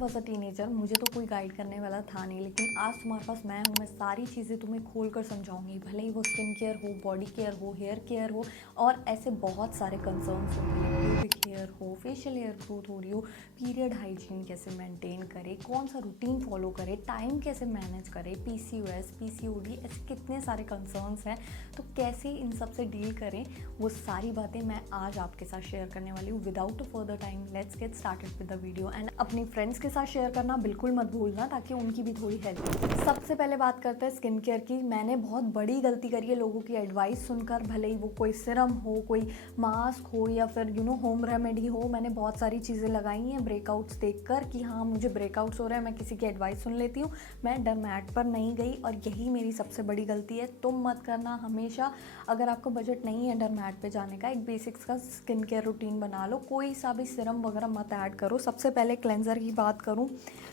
Was a teenager, मुझे तो कोई गाइड करने वाला था नहीं, लेकिन आज तुम्हारे पास मैं हूँ। मैं सारी चीज़ें तुम्हें खोल कर समझाऊंगी, भले ही वो स्किन केयर हो, बॉडी केयर हो, हेयर केयर हो और ऐसे बहुत सारे कंसर्न्स हो, प्यूबिक हेयर हो, फेशियल हेयर ग्रोथ हो रही हो, पीरियड हाइजीन कैसे मेंटेन करे, कौन सा रूटीन फॉलो करे, टाइम कैसे मैनेज करे, पीसीओएस, पीसीओडी, ऐसे कितने सारे कंसर्न्स हैं। तो कैसे इन सब से डील करें, वो सारी बातें मैं आज आपके साथ शेयर करने वाली हूँ। Without a further time let's get started with the video. And अपनी फ्रेंड्स के साथ शेयर करना बिल्कुल मत भूलना, ताकि उनकी भी थोड़ी हेल्प हो। सबसे पहले बात करते हैं स्किन केयर की। मैंने बहुत बड़ी गलती करी है लोगों की एडवाइस सुनकर, भले ही वो कोई सिरम हो, कोई मास्क हो या फिर होम रेमेडी हो। मैंने बहुत सारी चीज़ें लगाई हैं ब्रेकआउट्स देखकर कि हाँ मुझे ब्रेकआउट्स हो रहे हैं, मैं किसी की एडवाइस सुन लेती हूँ, मैं डरमैट पर नहीं गई। और यही मेरी सबसे बड़ी गलती है, तुम मत करना। हमेशा अगर आपको बजट नहीं है डरमैट पे जाने का, एक बेसिक्स का स्किन केयर रूटीन बना लो। कोई सा भी सिरम वगैरह मत ऐड करो। सबसे पहले क्लेंजर की बात करूँ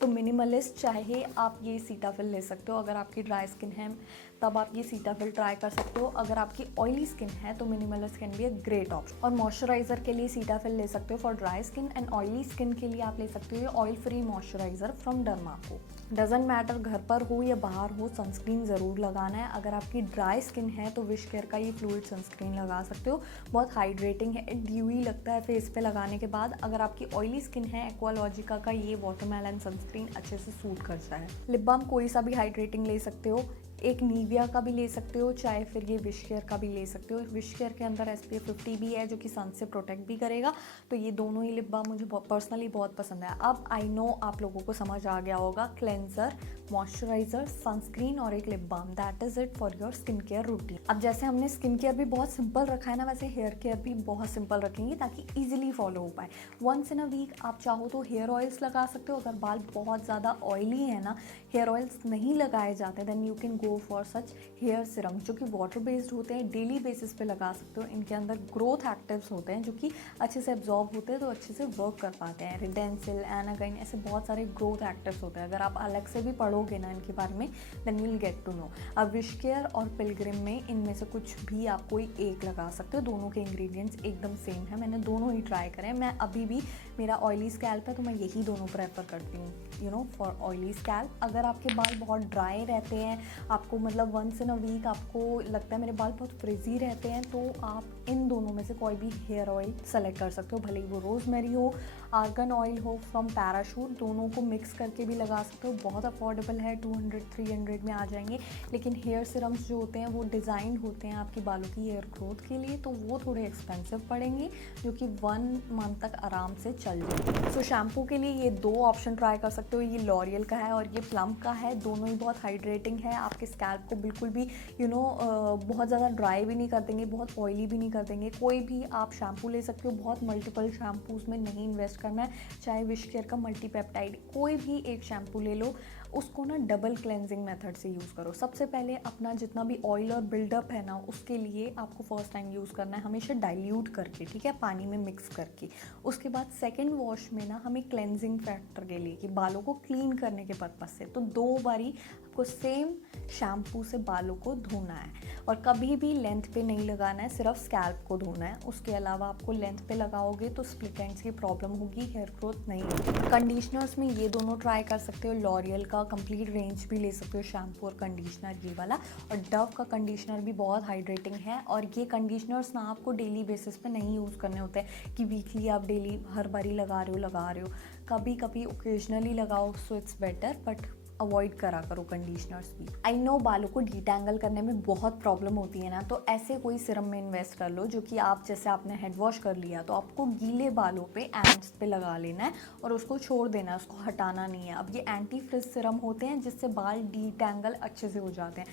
तो मिनिमलिस्ट, चाहे आप ये सीटाफिल ले सकते हो। अगर आपकी ड्राई स्किन है तब आप ये सीटाफिल ट्राई कर सकते हो। अगर आपकी ऑयली स्किन है तो Minimalist can be a great option. और मॉइस्चराइजर के लिए सीटाफिल ले सकते हो for dry skin, and oily skin के लिए आप ले सकते हो ये oil free moisturiser from Dermaco. Doesn't matter घर पर हो या बाहर हो, सनस्क्रीन ज़रूर लगाना है। अगर आपकी ड्राई स्किन है तो विश केयर का ये फ्लूइड सनस्क्रीन लगा सकते हो, बहुत हाइड्रेटिंग है, ड्यूई लगता है फेस पे लगाने के बाद। अगर आपकी ऑयली स्किन है, एक्वालॉजिका का ये वाटरमेलन सनस्क्रीन अच्छे से सूट करता है। लिप बाम कोई सा भी हाइड्रेटिंग ले सकते हो, एक नीविया का भी ले सकते हो, चाहे फिर ये विश केयर का भी ले सकते हो। विश केयर के अंदर SPF 50 भी है जो कि सन से प्रोटेक्ट भी करेगा। तो ये दोनों ही लिप बाम मुझे पर्सनली बहुत पसंद है। अब आई नो आप लोगों को समझ आ गया होगा, क्लेंजर, मॉइस्चराइजर, सनस्क्रीन और एक lip balm, that is it for your skin care routine. अब जैसे हमने स्किन केयर भी बहुत सिंपल रखा है ना, वैसे हेयर केयर भी बहुत सिंपल रखेंगे ताकि ईजिली फॉलो हो पाए। वंस इन अ वीक आप चाहो तो हेयर ऑयल्स लगा सकते हो। अगर बाल बहुत ज़्यादा ऑयली है ना, हेयर ऑयल्स नहीं लगाए जाते, then you can go for such hair serum जो कि वाटर बेस्ड होते हैं, डेली बेसिस पे लगा सकते हो। इनके अंदर ग्रोथ एक्टिव्स होते हैं जो कि अच्छे से एब्जॉर्ब होते हैं, तो अच्छे से वर्क कर पाते हैं। रिडेंसिल, एनागाइन, ऐसे बहुत सारे ग्रोथ एक्टिव्स होते हैं। अगर आप अलग से भी पढ़ोगे ना इनके बारे में, then you will get to know. अब विश केयर और पिलग्रिम में इनमें से कुछ भी आप कोई एक लगा सकते हो। दोनों के इंग्रेडिएंट्स एकदम सेम है, मैंने दोनों ही ट्राई करे हैं। मैं अभी भी, मेरा ऑयली स्कैल्प है तो मैं यही दोनों प्रेफर करती हूँ फॉर ऑयली स्कैल्प। अगर आपके बाल बहुत ड्राई रहते हैं, आपको मतलब वंस इन अ वीक आपको लगता है मेरे बाल बहुत फ्रिजी रहते हैं, तो आप इन दोनों में से कोई भी हेयर ऑयल सेलेक्ट कर सकते हो। भले ही वो रोजमेरी हो, आर्गन ऑयल हो फ्रॉम पैराशूट, दोनों को मिक्स करके भी लगा सकते हो। बहुत अफोर्डेबल है, 200-300 में आ जाएंगे। लेकिन हेयर सिरम्स जो होते हैं वो डिज़ाइन होते हैं आपकी बालों की हेयर ग्रोथ के लिए, तो वो थोड़े एक्सपेंसिव पड़ेंगे, जो कि 1 मंथ तक आराम से चल जाएंगे। सो शैम्पू के लिए ये 2 ऑप्शन ट्राई कर सकते हो, ये लॉरियल का है और ये प्लम का है। दोनों ही बहुत हाइड्रेटिंग है, आपके स्कैल्प को बिल्कुल भी बहुत ज़्यादा ड्राई भी नहीं कर देंगे, बहुत ऑयली भी नहीं कर देंगे। कोई भी आप शैम्पू ले सकते हो, बहुत मल्टीपल शैम्पूज़ में नहीं इन्वेस्ट करना है। चाहे विश केयर का मल्टीपेप्टाइड कोई भी एक शैम्पू ले लो, उसको ना डबल क्लेंजिंग मेथड से यूज़ करो। सबसे पहले अपना जितना भी ऑयल और बिल्डअप है ना, उसके लिए आपको फर्स्ट टाइम यूज़ करना है हमेशा डाइल्यूट करके, ठीक है, पानी में मिक्स करके। उसके बाद सेकेंड वॉश में ना हमें क्लेंजिंग फैक्टर के लिए कि बालों को क्लीन करने के पर्पज़ से, तो 2 बारी आपको सेम शैम्पू से बालों को धोना है। और कभी भी लेंथ पे नहीं लगाना है, सिर्फ स्कैल्प को धोना है। उसके अलावा आपको लेंथ पे लगाओगे तो स्प्लिट एंड्स की प्रॉब्लम होगी, हेयर ग्रोथ नहीं होगी। कंडीशनर्स में ये दोनों ट्राई कर सकते हो, लॉरियल का कंप्लीट रेंज भी ले सकते हो, शैम्पू और कंडीशनर ये वाला। और डव का कंडीशनर भी बहुत हाइड्रेटिंग है। और ये कंडीशनर्स ना आपको डेली बेसिस पे नहीं यूज़ करने होते हैं कि वीकली आप डेली हर बारी लगा रहे हो। कभी कभी ओकेजनली लगाओ, so it's better, but avoid करा करो कंडीशनर्स भी। आई नो बालों को डिटैंगल करने में बहुत प्रॉब्लम होती है ना, तो ऐसे कोई सिरम में इन्वेस्ट कर लो जो कि आप, जैसे आपने हेड वॉश कर लिया तो आपको गीले बालों पे एंड्स पे लगा लेना है और उसको छोड़ देना है, उसको हटाना नहीं है। अब ये एंटी फ्रिज सिरम होते हैं जिससे बाल डिटैंगल अच्छे से हो जाते हैं।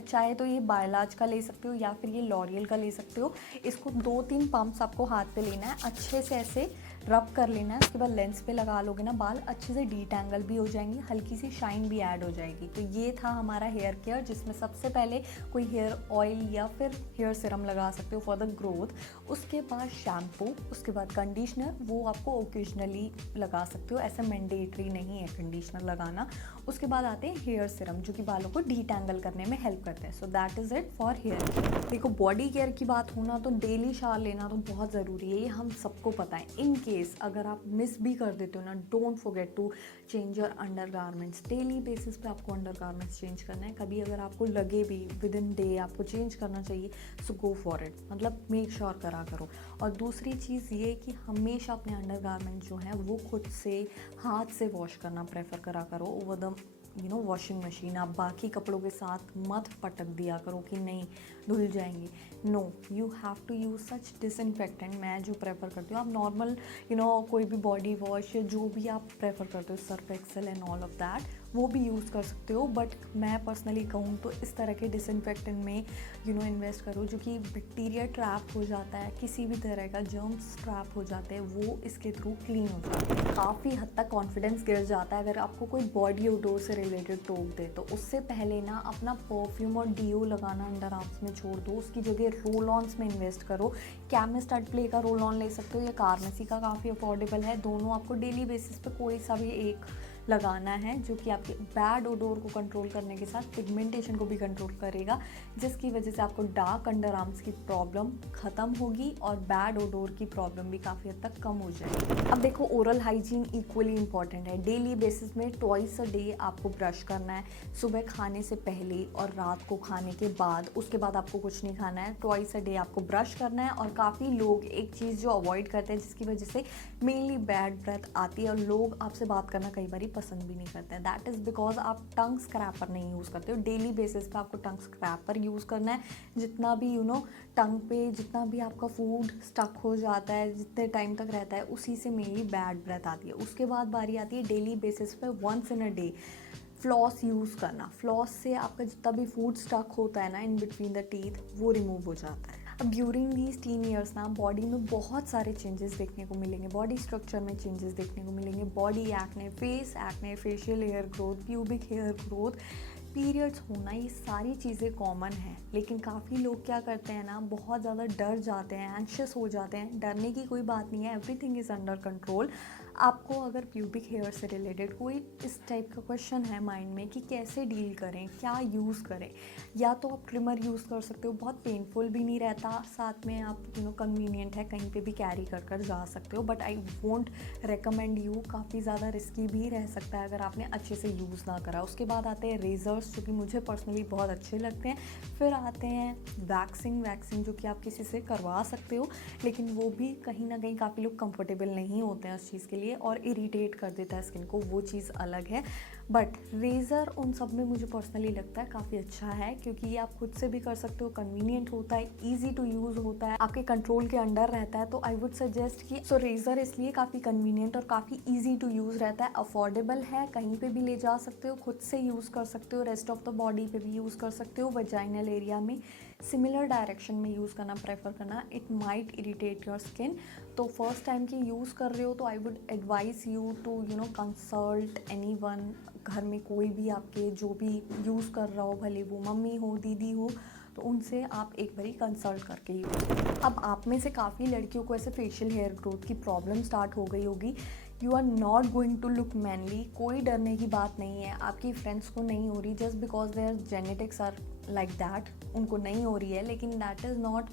चाहे तो ये बायलाज का ले सकते हो या फिर ये लॉरियल का ले सकते हो। इसको 2-3 पंप्स आपको हाथ पे लेना है, अच्छे से ऐसे रब कर लेना है। उसके बाद लेंस पे लगा लोगे ना, बाल अच्छे से डिटैंगल भी हो जाएंगे, हल्की सी शाइन भी ऐड हो जाएगी। तो ये था हमारा हेयर केयर, जिसमें सबसे पहले कोई हेयर ऑयल या फिर हेयर सिरम लगा सकते हो फॉर द ग्रोथ। उसके बाद शैम्पू, उसके बाद कंडीशनर, वो आपको ओकेजनली लगा सकते हो, ऐसा मैंडेटरी नहीं है कंडीशनर लगाना। उसके बाद आते हैं हेयर सिरम जो कि बालों को डिटैंगल करने में हेल्प करते हैं। So that is it for hair. देखो, बॉडी केयर की बात होना तो डेली शावर लेना तो बहुत ज़रूरी है, ये हम सबको पता है। इन केस अगर आप मिस भी कर देते हो ना, don't forget to change your undergarments. Daily basis पे आपको अंडर गारमेंट्स चेंज करना है। कभी अगर आपको लगे भी विद इन डे आपको चेंज करना चाहिए, सो गो फॉर इट, मतलब मेक श्योर करा करो। और दूसरी चीज़ ये कि हमेशा अपने अंडर गारमेंट जो हैं वो खुद से हाथ से वॉश करना प्रेफर करा करो ओवर द वॉशिंग मशीन। आप बाकी कपड़ों के साथ मत पटक दिया करो कि नहीं धुल जाएंगे। No, you have to use such disinfectant. मैं जो प्रेफर करती हूँ, आप नॉर्मल कोई भी बॉडी वॉश या जो भी आप प्रेफर करते हो, Surf Excel and all of that, वो भी यूज़ कर सकते हो। बट मैं पर्सनली कहूँ तो इस तरह के डिसइंफेक्टेंट में इन्वेस्ट करो जो कि बैक्टीरिया ट्रैप हो जाता है, किसी भी तरह का जर्म्स ट्रैप हो जाते हैं, वो इसके थ्रू क्लीन हो जाता है। काफ़ी हद तक कॉन्फिडेंस गिर जाता है अगर आपको कोई बॉडी ओडोर से रिलेटेड टोक दे। तो उससे पहले ना अपना परफ्यूम और डीओ लगाना अंडर आर्म्स में छोड़ दो, उसकी जगह रोल ऑन्स में इन्वेस्ट करो। केमिस्ट स्टड प्ले का रोल ऑन ले सकते हो या फार्मेसी का, काफ़ी अफोर्डेबल है। दोनों आपको डेली बेसिस पे कोई सा भी एक लगाना है जो कि आपके बैड ओडोर को कंट्रोल करने के साथ पिगमेंटेशन को भी कंट्रोल करेगा, जिसकी वजह से आपको डार्क अंडर आर्म्स की प्रॉब्लम ख़त्म होगी और बैड ओडोर की प्रॉब्लम भी काफ़ी हद तक कम हो जाएगी। अब देखो, ओरल हाइजीन इक्वली इंपॉर्टेंट है। डेली बेसिस में ट्वाइस अ डे आपको ब्रश करना है, सुबह खाने से पहले और रात को खाने के बाद। उसके बाद आपको कुछ नहीं खाना है। ट्वाइस अ डे आपको ब्रश करना है। और काफ़ी लोग एक चीज़ जो अवॉइड करते हैं जिसकी वजह से मेनली बैड ब्रेथ आती है और लोग आपसे बात करना कई बार पसंद भी नहीं करते हैं। दैट इज़ बिकॉज आप टंग स्क्रैपर नहीं यूज़ करते हो। डेली बेसिस पे आपको टंग स्क्रैपर यूज़ करना है। जितना भी टंग पे जितना भी आपका फूड स्टक हो जाता है, जितने टाइम तक रहता है, उसी से मेनली बैड ब्रेथ आती है। उसके बाद बारी आती है डेली बेसिस पे once in a day floss use करना। फ्लॉस से आपका जितना भी फूड स्टक होता है ना इन बिटवीन द टीथ, वो रिमूव हो जाता है। अब ड्यूरिंग दीज टीन ईयर्स ना बॉडी में बहुत सारे चेंजेस देखने को मिलेंगे। बॉडी स्ट्रक्चर में चेंजेस देखने को मिलेंगे। Body acne, face acne, facial hair growth, pubic hair growth, periods होना, ये सारी चीज़ें कॉमन हैं। लेकिन काफ़ी लोग क्या करते हैं ना, बहुत ज़्यादा डर जाते हैं, एंशियस हो जाते हैं। डरने की कोई बात नहीं है, एवरीथिंग इज़ अंडर कंट्रोल। आपको अगर प्यूबिक हेयर से रिलेटेड कोई इस टाइप का क्वेश्चन है माइंड में कि कैसे डील करें, क्या यूज़ करें, या तो आप ट्रिमर यूज़ कर सकते हो, बहुत पेनफुल भी नहीं रहता, साथ में आप कन्वीनियंट है, कहीं पे भी कैरी कर जा सकते हो। But I won't recommend you, काफ़ी ज़्यादा रिस्की भी रह सकता है अगर आपने अच्छे से यूज़ ना करा। उसके बाद आते हैं रेजर्स, जो कि मुझे पर्सनली बहुत अच्छे लगते हैं। फिर आते हैं वैक्सिंग जो कि आप किसी से करवा सकते हो, लेकिन वो भी कहीं ना कहीं काफ़ी लोग कंफर्टेबल नहीं होते हैं उस चीज़ के लिए और इरिटेट कर देता है स्किन को, वो चीज़ अलग है। बट रेज़र उन सब में मुझे पर्सनली लगता है काफ़ी अच्छा है, क्योंकि ये आप खुद से भी कर सकते हो, कन्वीनियंट होता है, ईजी टू यूज़ होता है, आपके कंट्रोल के अंडर रहता है। तो आई वुड सजेस्ट कि रेज़र इसलिए काफ़ी कन्वीनियंट और काफ़ी ईजी टू यूज़ रहता है, अफोर्डेबल है, कहीं पे भी ले जा सकते हो, खुद से यूज़ कर सकते हो, रेस्ट ऑफ द बॉडी पे भी यूज़ कर सकते हो। वजाइनल एरिया में सिमिलर डायरेक्शन में यूज़ करना प्रेफर करना, it might irritate your skin. तो फर्स्ट टाइम की यूज़ कर रहे हो तो I would advise you to consult anyone. घर में कोई भी आपके जो भी यूज़ कर रहा हो, भले वो मम्मी हो, दीदी हो, तो उनसे आप एक बारी कंसल्ट करके यूज़ करें। अब आप में से काफ़ी लड़कियों को ऐसे फेशियल हेयर ग्रोथ की प्रॉब्लम स्टार्ट हो गई होगी। You are not going to look manly, कोई डरने की बात नहीं है। आपकी फ्रेंड्स को नहीं हो रही just because their genetics are like that, उनको नहीं हो रही है, लेकिन दैट इज़ नॉट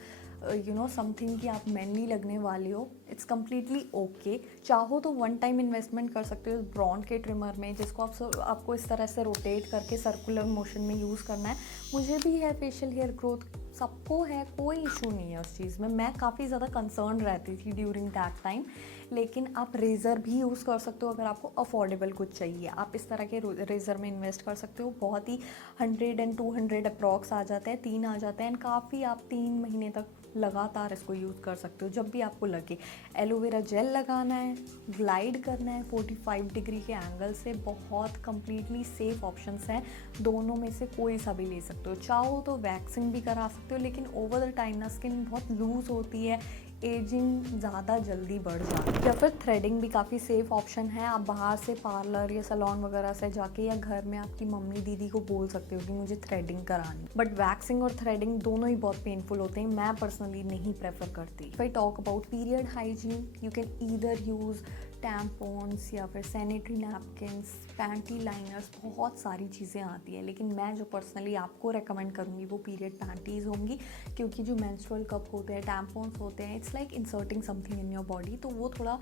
समथिंग कि आप मैनली लगने वाले हो। It's completely okay. चाहो तो वन टाइम इन्वेस्टमेंट कर सकते हो ब्रॉन के ट्रिमर में, जिसको आपको इस तरह से रोटेट करके सर्कुलर मोशन में यूज़ करना है। मुझे भी है फेशियल हेयर ग्रोथ, सबको है, कोई इशू नहीं है उस चीज़ में। मैं काफ़ी ज़्यादा कंसर्न रहती थी ड्यूरिंग दैट टाइम, लेकिन आप रेज़र भी यूज़ कर सकते हो अगर आपको अफोर्डेबल कुछ चाहिए। आप इस तरह के रेज़र में इन्वेस्ट कर सकते हो, बहुत ही 100 and 200 अप्रॉक्स आ जाते हैं, 3 आ जाते हैं, काफ़ी आप 3 महीने तक लगातार इसको यूज़ कर सकते हो जब भी आपको लगे। एलोवेरा जेल लगाना है, ग्लाइड करना है 45 डिग्री के एंगल से, बहुत कंप्लीटली सेफ ऑप्शंस हैं, दोनों में से कोई सा भी ले सकते हो। चाहो तो वैक्सिंग भी करा सकते हो, लेकिन ओवर द टाइम ना स्किन बहुत लूज़ होती है, एजिंग ज़्यादा जल्दी बढ़ जाती है। या फिर थ्रेडिंग भी काफ़ी सेफ ऑप्शन है। आप बाहर से पार्लर या सैलून वगैरह से जाके या घर में आपकी मम्मी दीदी को बोल सकते हो कि मुझे थ्रेडिंग करानी, बट वैक्सिंग और थ्रेडिंग दोनों ही बहुत पेनफुल होते हैं, मैं पर्सनली नहीं प्रेफर करती। If I talk about period hygiene, you can either use tampons या फिर सैनिटरी नैपकिन्स, पैंटी लाइनर्स, बहुत सारी चीज़ें आती हैं, लेकिन मैं जो पर्सनली आपको रेकमेंड करूँगी वो पीरियड पैंटीज़ होंगी, क्योंकि जो मेंस्ट्रुअल कप होते हैं, टैम्पॉन्स होते हैं, it's like inserting something in your body, तो वो थोड़ा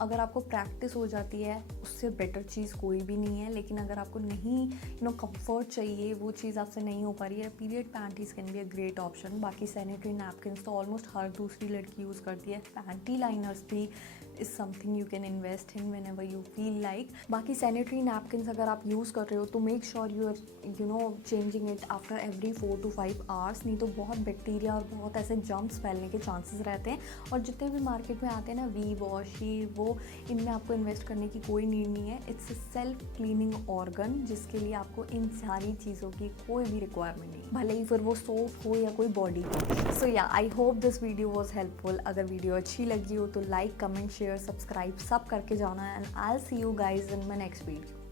अगर आपको प्रैक्टिस हो जाती है उससे बेटर चीज़ कोई भी नहीं है। लेकिन अगर आपको नहीं कंफर्ट चाहिए, वो चीज़ आपसे नहीं हो पा रही है, period panties can be a great option. बाकी सैनिटरी नैपकिन्स तो ऑलमोस्ट हर दूसरी लड़की यूज़ करती है। पैंटी लाइनर्स भी is something you can invest in whenever you feel like. बाकी सैनिटरी नैपकिन्स अगर आप यूज़ कर रहे हो तो make sure you changing it after every 4 to 5 hours, नहीं तो बहुत बैक्टीरिया और बहुत ऐसे जर्म्स फैलने के चांसेस रहते हैं। और जितने भी मार्केट में आते हैं ना, वी वॉश, ये वो, इनमें आपको इन्वेस्ट करने की कोई नीड नहीं है। It's a self cleaning organ, जिसके लिए आपको इन सारी चीज़ों की कोई भी रिक्वायरमेंट नहीं, भले ही फिर वो सोप हो या कोई बॉडी हो। सो या, I hope this video was helpful. अगर वीडियो अच्छी लगी हो तो लाइक, कमेंट, शेयर, सब्सक्राइब सब करके जाना, and I will see you guys in my next video.